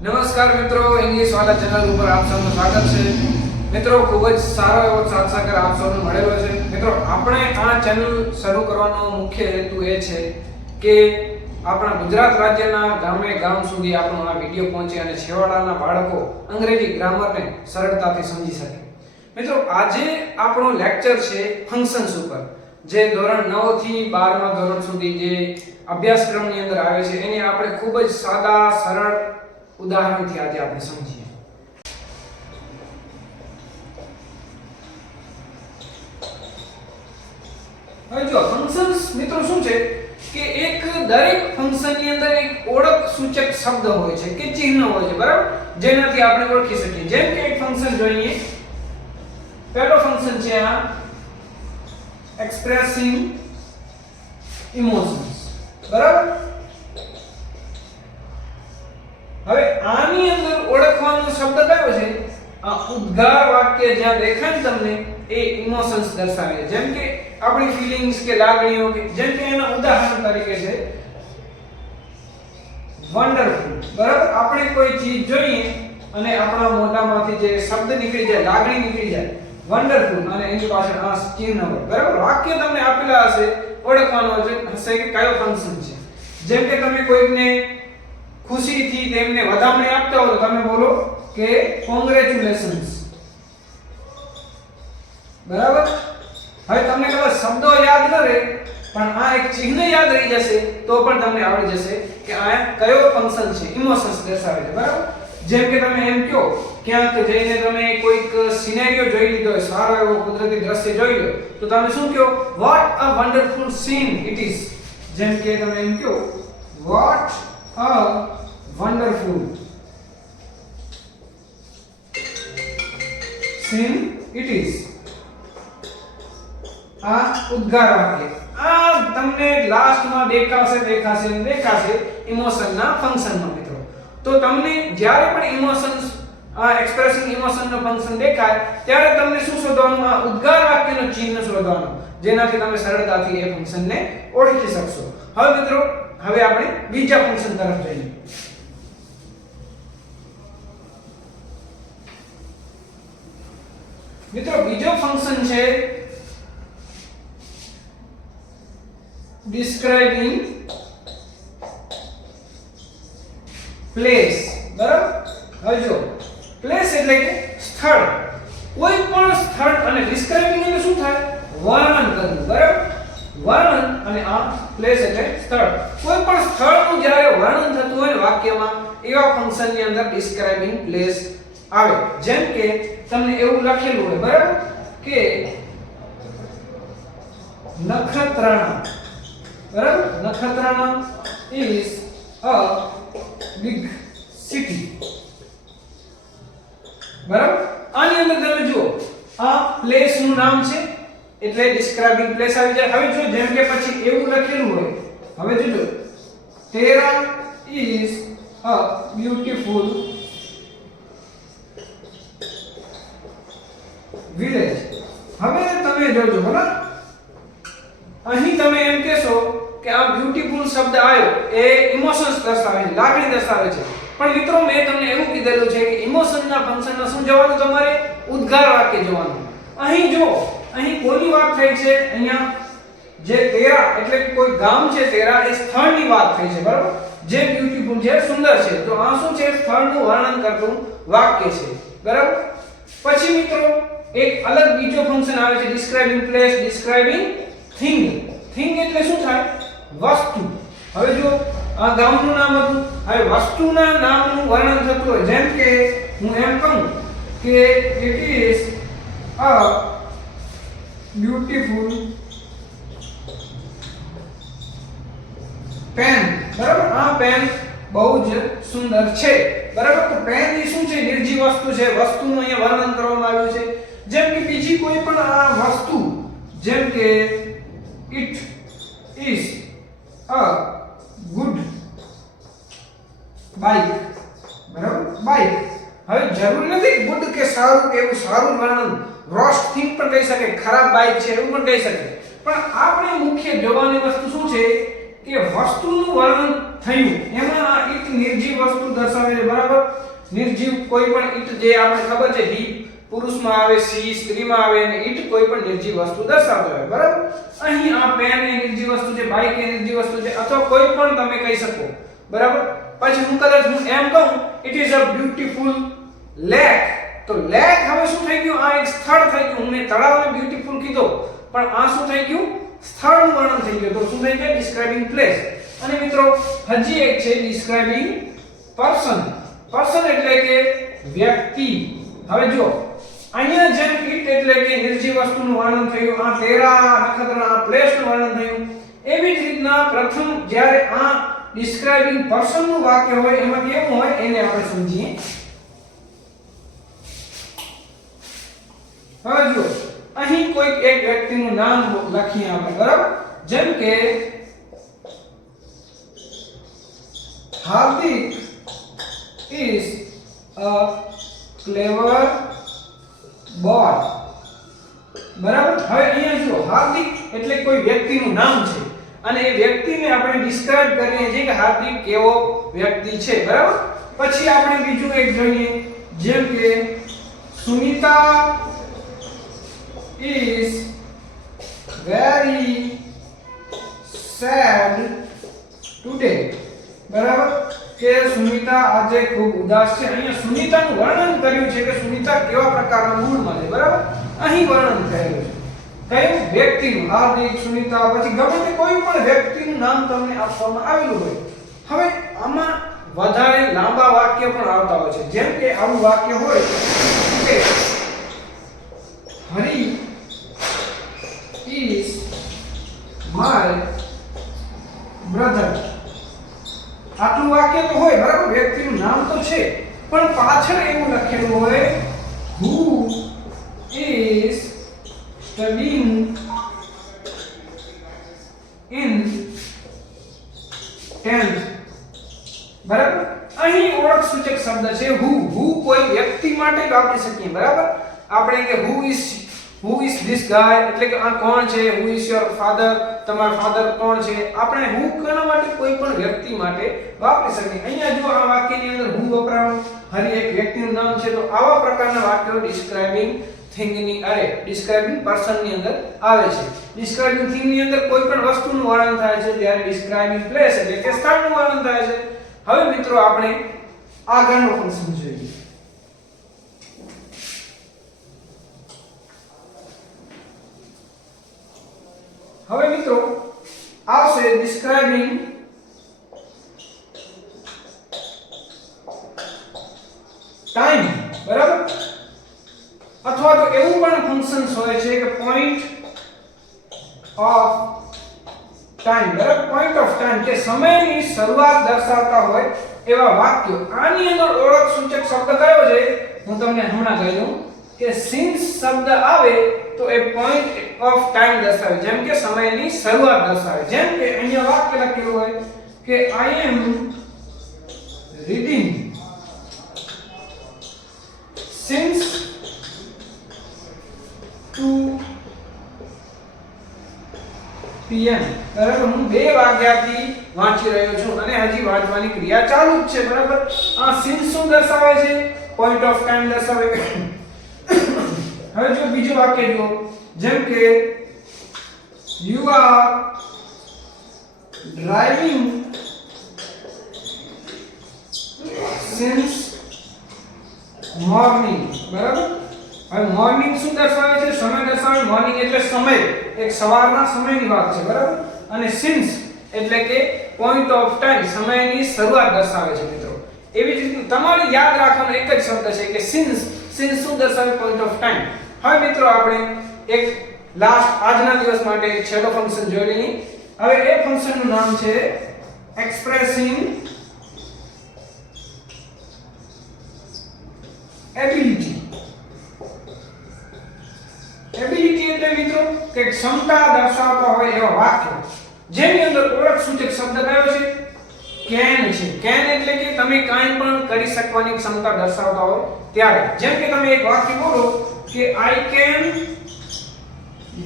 નમસ્કાર મિત્રો, ઇંગ્લિશ વાલા ચેનલ ઉપર આપ સૌનું સ્વાગત છે. મિત્રો, ખૂબ જ સારો એવો સાથ સહકાર આપ સૌને મળેલો છે. મિત્રો, આપણે આ ચેનલ શરૂ કરવાનો મુખ્ય હેતુ એ છે કે આપણા ગુજરાત રાજ્યના ગામે ગામ સુધી આપણો આ વિડીયો પહોંચે અને છેવાડાના બાળકો અંગ્રેજી ગ્રામરને સરળતાથી સમજી શકે. મિત્રો, આજે આપણો લેક્ચર છે ફંક્શન્સ ઉપર, જે ધોરણ 9 થી 12મા ધોરણ સુધી જે અભ્યાસક્રમની અંદર આવે છે એની આપણે ખૂબ જ સાદા સરળ ઉદાહરણથી આજે આપણે સમજીએ. હવે જો ફંક્શન્સ મિત્રો શું છે કે એક દરેક ફંક્શનની અંદર એક ઓળખ સૂચક શબ્દ હોય છે કે ચિહ્ન હોય છે, બરાબર, જેનાથી આપણે ઓળખી શકીએ. જેમ કે એક ફંક્શન જોઈએ, પહેલો ફંક્શન છે આ એક્સપ્રેસિંગ ઇમોશન્સ, બરાબર. હવે આની અંદર ઓળખવાનો શબ્દ કયો છે? આ ઉદ્ગાર વાક્ય જ્યાં દેખાય ને તમને એ ઇમોશન્સ દર્શાવે છે. જેમ કે આપણી ફીલિંગ્સ કે લાગણીઓ કે જેમ કે એના ઉદાહરણ તરીકે છે વન્ડરફુલ, બરાબર. આપણે કોઈ ચીજ જોઈએ અને આપણા મોઢામાંથી જે શબ્દ નીકળી જાય, લાગણી નીકળી જાય, વન્ડરફુલ, અને એની પાછળ આ ચિહ્ન હોય, બરાબર. વાક્ય તમને આપેલા હશે, ઓળખવાનો હશે કે કયો ફંક્શન છે. જેમ કે તમે કોઈકને ખુશીથી તેમને વધામણી આપતા હો તો તમે બોલો કે કોંગ્રેચ્યુલેશન્સ, બરાબર. હવે તમને કદાચ શબ્દો યાદ ન રહે પણ આ એક ચિહ્ન યાદ રહી જશે તો પણ તમને આવડી જશે કે આ કયો ફંક્શન છે, ઇમોશન્સ દર્શાવે છે, બરાબર. જેમ કે તમે એમ કહો, ક્યાંક જઈને તમે કોઈક સિનેરિયો જોઈ લીધો હોય, સારો એવો કુદરતી દ્રશ્ય જોઈ લો, તો તમે શું કહો? What a wonderful scene it is. જેમ કે તમે એમ કહો what a wonderful scene it is. આ ઉદ્ગાર વાક્ય આ તમને લાસ્ટમાં દેખાશે ઇમોશનના ફંક્શનમાં. મિત્રો, તો તમને જ્યારે પણ ઇમોશન્સ આ એક્સપ્રેસિંગ ઇમોશનનો ફંક્શન દેખાય ત્યારે તમને શું શોધવાનું? આ ઉદ્ગાર વાક્યનો ચિહ્ન શોધવાનું, જેનાથી તમે સરળતાથી એ ફંક્શનને ઓળખી શકશો. હવે મિત્રો, હવે આપણે બીજા ફંક્શન તરફ જઈએ. મિત્રો, બીજો ફંક્શન છે ડિસ્ક્રાઇબિંગ પ્લેસ, બરાબર. હવે જો પ્લેસ એટલે કે સ્થળ, કોઈ પણ સ્થળ, અને ડિસ્ક્રાઇબિંગ એટલે શું થાય? વર્ણન કરવું, બરાબર. વર્ણન, અને આ પ્લેસ એટલે સ્થળ. કોઈ પણ સ્થળનું જ્યારે વર્ણન થતું હોય ને વાક્યમાં, એવા ફંક્શનની અંદર ડિસ્ક્રાઇબિંગ પ્લેસ આવે. જેમ કે તમને એવું લખેલું હોય, બરાબર, કે નખત્રાણા, બરાબર, Nakhatrana is a big city, બરાબર. આની અંદર તમે જુઓ, આ પ્લેસ નું નામ છે એટલે ડિસ્ક્રાઇબિંગ પ્લેસ આવી જાય. હવે જો જેમ કે પછી એવું લખેલું હોય, હવે જોજો, તેરા is a beautiful વિલેજ. હવે તમે જોજો, બરાબર, અહીં તમે એમ કહેશો કે આ બ્યુટીફુલ શબ્દ આવ્યો એ ઇમોશન્સ દર્શાવે છે, લાગણી દર્શાવે છે. પણ મિત્રો, મેં તમને એવું કીધેલું છે કે ઇમોશનના ફંક્શનમાં શું જવાનું? તમારે ઉદ્ગાર વાક્ય જવાનું. અહીં જો, અહીં કોની વાત થઈ છે? અહીંયા જે તેરા એટલે કે કોઈ ગામ છે, તેરા એ સ્થળની વાત થઈ છે, બરાબર, જે બ્યુટીફુલ છે, સુંદર છે. તો આ શું છે? સ્થળનું વર્ણન કરતું વાક્ય છે, બરાબર. પછી મિત્રો, એક અલગ બીજો ફંક્શન આવે છે describing place, describing thing. Thing એટલે શું થાય? વસ્તુ. હવે જો આ ગામનું નામ હતું, હવે વસ્તુના નામનું વર્ણન થતું હોય. જેમ કે હું એમ કહું કે it is a beautiful pen, બરાબર. આ પેન બહુ જ સુંદર છે, બરાબર. તો પેન એ શું છે? નિર્જીવ વસ્તુ છે, વસ્તુનું અહીંયા વર્ણન કરવામાં આવ્યું છે. જેમ કે બીજી કોઈ પણ આ વસ્તુ, જેમ કે it is a good bike, બરાબર, બાઇક. હવે જરૂર નથી ગુડ કે સારું કે એવું સારું વર્ણન, રોસ્ટ થિંગ પણ કહી શકે, ખરાબ બાઇક છે એવું પણ કહી શકે. પણ આપણે મુખ્ય જોવાની વસ્તુ શું છે કે વસ્તુનું વર્ણન થયું. એમાં આ ઈટ નિર્જીવ વસ્તુ દર્શાવે છે, બરાબર. નિર્જીવ કોઈ પણ ઈટ જે આપણે ખબર છે હી પુરુષમાં આવે, સી સ્ત્રીમાં આવે અને ઈટ કોઈ પણ નિર્જીવ વસ્તુ દર્શાવતો હોય, બરાબર. અહીં આ પેન એ નિર્જીવ વસ્તુ છે, બાઇક એ નિર્જીવ વસ્તુ છે, અથવા કોઈ પણ તમે કહી શકો, બરાબર. પછી હું કદાચ એમ કહું it is a beautiful lake, તો લેક હવે શું થઈ ગયું, આ એક સ્થળ થઈ ગયું. મેં તળાવને બ્યુટીફુલ કીધો, પણ આ શું થઈ ગયું, સ્થળનું વર્ણન થઈ ગયું. તો શું થઈ ગયું, ડિસ્ક્રાઇબિંગ પ્લેસ. અને મિત્રો હજી એક છે ડિસ્ક્રાઇબિંગ પર્સન. પર્સન એટલે કે વ્યક્તિ. હવે જો અહીંયા જેમ ઈટ એટલે કે નિર્જીવ વસ્તુનું વર્ણન થયું, આ તેરા નક્ષત્ર આ પ્લેસનું વર્ણન થયું, એવી જ રીતના પ્રથમ જ્યારે આ ડિસ્ક્રાઇબિંગ પર્સન નું વાક્ય હોય એમાં કેવું હોય એને આપણે સમજીએ. હવે જો અહીં કોઈ એક વ્યક્તિનું નામ લખીએ આપણે, બરાબર. જેમ કે હાર્દિક is a clever boy, બરાબર. હવે અહીંયા જો હાર્દિક એટલે કોઈ વ્યક્તિનું નામ છે અને એ વ્યક્તિને આપણે ડિસ્ક્રાઇબ કરીએ છીએ કે હાર્દિક કેવો વ્યક્તિ છે, બરાબર. પછી આપણે બીજું એક જોઈએ, જેમ કે Sunita is very sad today, બરાબર. કે સુનિતા આજે ખૂબ ઉદાસ છે. અહીંયા સુનિતાનું વર્ણન કર્યું છે કે સુનિતા કેવા પ્રકારના મૂડમાં છે, બરાબર. અહીં વર્ણન થયેલું છે કયું વ્યક્તિનું, હાર્દિક, સુનિતા, પછી ગમે તે કોઈ પણ વ્યક્તિનું નામ તમને આપવામાં આવેલું હોય. હવે આમાં વધારે લાંબા વાક્ય પણ આવતા હોય છે, જેમ કે આવું વાક્ય હોય કે હરી is my brother. આટલું વાક્ય તો હોય, બરાબર. વ્યક્તિનું નામ તો છે, પણ પાછળ એવું લખેલું હોય who is studying in 10th, બરાબર. અહીં ઓળખ સૂચક શબ્દ છે who. who કોઈ વ્યક્તિ માટે વાપરી શકીએ, બરાબર. આપણે કે who is this guy એટલે કે આ કોણ છે, who is your father તમારા ફાધર કોણ છે. આપણે who કોના માટે, કોઈ પણ વ્યક્તિ માટે વાપરી શકીએ. અહીંયા જો આ વાક્યની અંદર who વપરાયું, હરી એક વ્યક્તિનું નામ છે, તો આવા પ્રકારના વાક્યો ડિસ્ક્રાઇબિંગ થિંગ ની ડિસ્ક્રાઇબિંગ પર્સન ની અંદર આવે છે. ડિસ્ક્રાઇબિંગ થિંગ ની અંદર કોઈ પણ વસ્તુનું વર્ણન થાય છે, ત્યારે ડિસ્ક્રાઇબિંગ પ્લેસ એટલે કે સ્થળનું વર્ણન થાય છે. હવે મિત્રો આપણે આગળનું ફંક્શન જોઈએ. હવે મિત્રો આવશે ડિસ્ક્રાઇબિંગ ટાઈમ, બરાબર. અથવા તો એવું પણ ફંક્શન્સ હોય છે કે પોઈન્ટ ઓફ ટાઈમ, બરાબર. પોઈન્ટ ઓફ ટાઈમ કે સમયની શરૂઆત દર્શાવતા હોય એવા વાક્યો. આની અંદર ઓળખ સૂચક શબ્દ કયો છે હું તમને હમણાં કહી દઉં કે સિન્સ શબ્દ આવે તો એ પોઈન્ટ ઓફ ટાઈમ દર્શાવે, જેમ કે સમયની શરૂઆત દર્શાવે. જેમ કે અહીંયા વાક્ય લખેલું હોય કે I am reading since 2 PM, બરાબર. હું 2 વાગ્યાથી વાંચી રહ્યો છું અને હજી વાંચવાની ક્રિયા ચાલુ જ છે, બરાબર. આ સિન્સ શું દર્શાવે છે, પોઈન્ટ ઓફ ટાઈમ દર્શાવે. હવે જો બીજું વાક્ય જો, જેમ કે you are driving since morning, બરાબર. હવે મોર્નિંગ શું દર્શાવે છે, સમય દર્શાવે. મોર્નિંગ એટલે સમય, એક સવારના સમયની વાત છે, બરાબર. અને સિન્સ એટલે કે પોઈન્ટ ઓફ ટાઈમ, સમયની શરૂઆત દર્શાવે છે મિત્રો. એવી જ રીતે તમારે યાદ રાખવાનો એક જ શબ્દ છે કે સિન્સ. સિન્સ શું દર્શાવે, પોઈન્ટ ઓફ ટાઈમ. હવે મિત્રો આપણે એક લાસ્ટ આજના દિવસ માટે એક છેલ્લો ફંક્શન જોઈ લઈએ. હવે એ ફંક્શનનું નામ છે એક્સપ્રેસિંગ એબિલિટી. એબિલિટી એટલે મિત્રો કે ક્ષમતા દર્શાવતા હોય એવા વાક્યો જેની અંદર ઓળખ સૂચક શબ્દ કયો છે, કેન છે. કેન એટલે કે તમે કાંઈ પણ કરી શકવાની ક્ષમતા દર્શાવતા હોય ત્યારે. જેમ કે તમે એક વાક્ય બોલો કે I can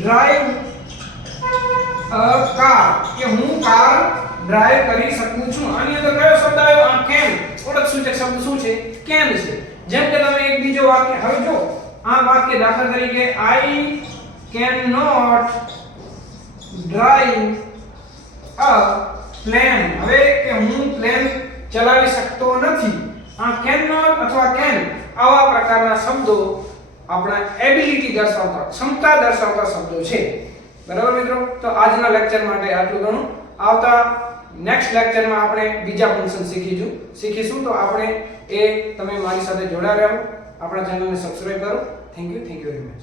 drive a car, કે હું કાર ડ્રાઈવ કરી શકું છું. આની અંદર કયો શબ્દ આવ્યો? આ કેન. ઓળખ સૂચક શબ્દ શું છે? કેન છે. જેમ કે તમે એક બીજો વાક્ય હવે જો આ વાક્ય દાખલા તરીકે I cannot drive a plane. હવે કે હું પ્લેન ચલાવી શકતો નથી. આ cannot અથવા can આવા પ્રકારના શબ્દો આપણા એબિલિટી દર્શાવતા, ક્ષમતા દર્શાવતા શબ્દો છે. બરાબર મિત્રો? તો આજના લેક્ચર માટે આટલું ઘણું. આવતા નેક્સ્ટ લેક્ચરમાં આપણે બીજા ફંક્શન શીખીશું. તો આપણે તમે મારી સાથે જોડાયા રહો. આપણા ચેનલને સબસ્ક્રાઇબ કરો. Thank you very much.